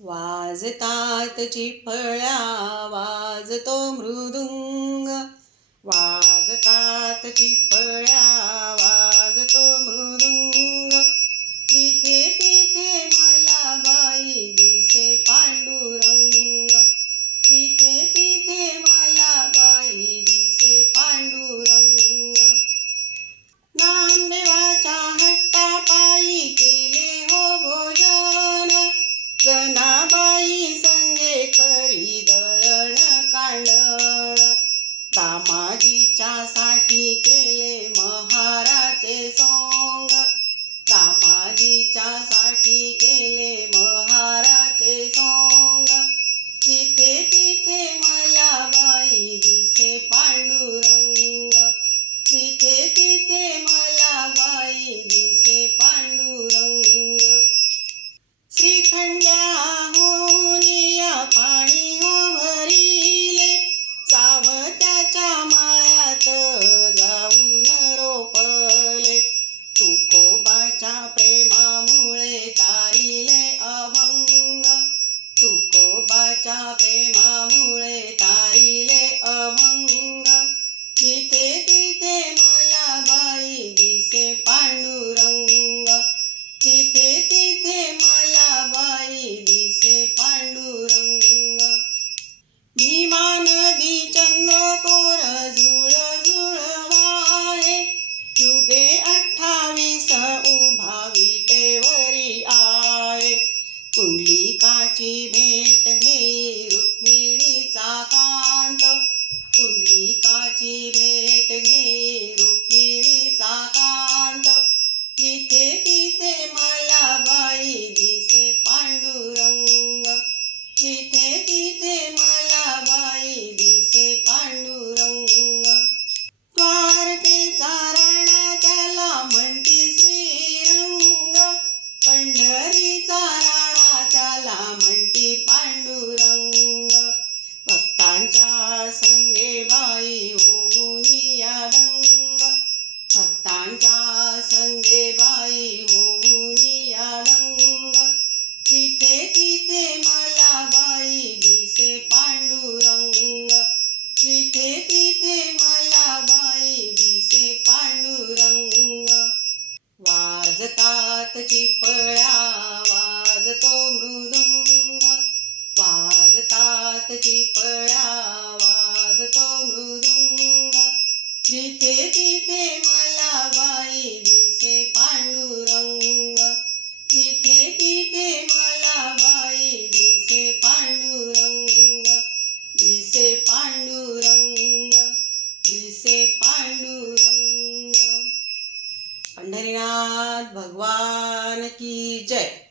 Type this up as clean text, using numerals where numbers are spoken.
वाजतात चिफळ्या वाजतो मृदुंग, वाजतात चिफळ्या वाजतो मृदुंग. तिथे तिथे मला बाई दिसे पांडुरंग, तिथे तिथे मला बाई दिसे पांडुरंग. नामदेवाच्या हट्टापायी केले हो भोजन, जनाबाई संगे करी दळण कांडण. दामाजीच्या साठी केले महाराचे सोंग, दामाजीच्या साठी केले महाराचे सोंग. तिथे तिथे मला बाई दिसे पांडुरंग, तिथे तिथे मला बाई दिसे पांडुरंग. श्रीखंड्या होनिया पाणी हो भरिले, सावत्याच्या माळ्यात जाऊन रोपले. तुकोबाच्या प्रेमामुळे तारिले अभंग, तुकोबाच्या प्रेमामुळे तारिले अभंग. तिथे तिथे मला बाई दिसे पांडुरंग, तिथे तिथे मला बाई दिसे पांडुरंग. भीमा नदी चंद्रकोर झुळ झुळ वाहे, युगे 28 उभा विटेवरी आहे. पुंडलिकाची भेट घेई रुक्मिणीचा कांत, पुंडलिकाची भेट घेई रुक्मिणीचा कांत. जिथे तिथे मला बाई दिसे पांडुरंग, जिथे तिथे मला बाई दिसे पांडुरंग. द्वारकेचा राणा त्याला म्हणती श्रीरंग, पंढरीचा राणा त्याला म्हणती पांडुरंग. भक्तांच्या संगे बाई होऊनिया दंग, भक्तांच्या संगे बाई होऊनिया दंग. तिथे तिथे मला बाई दिसे पांडुरंग, तिथे तिथे मला बाई दिसे पांडुरंग. वाजतात चिफळ्या वाजतो मृदुंग, वाजतात चिफळ्या वाजतो मृदुंग. जिथे तिथे मला बाई दिसे पांडुरंग, जिथे तिथे मला बाई दिसे पांडुरंग, दिसे पांडुरंग, दिसे पांडुरंग. पंढरीनाथ भगवान की जय.